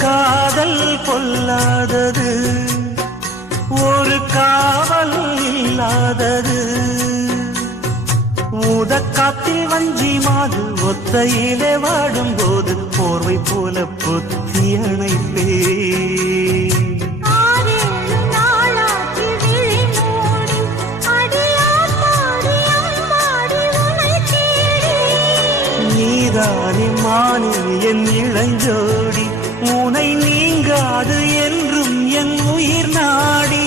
காதல் கொல்லாதது, ஒரு காவல் இல்லாதது. ஊதக்காத்தில் வஞ்சி மாது ஒத்தையிலே வாடும்போது போர்வை போல பொத்தி அணைப்பே. நீதானே மானே என் இளஞ்சோடி, உனை நீங்காது என்றும் என் உயிர் நாடி.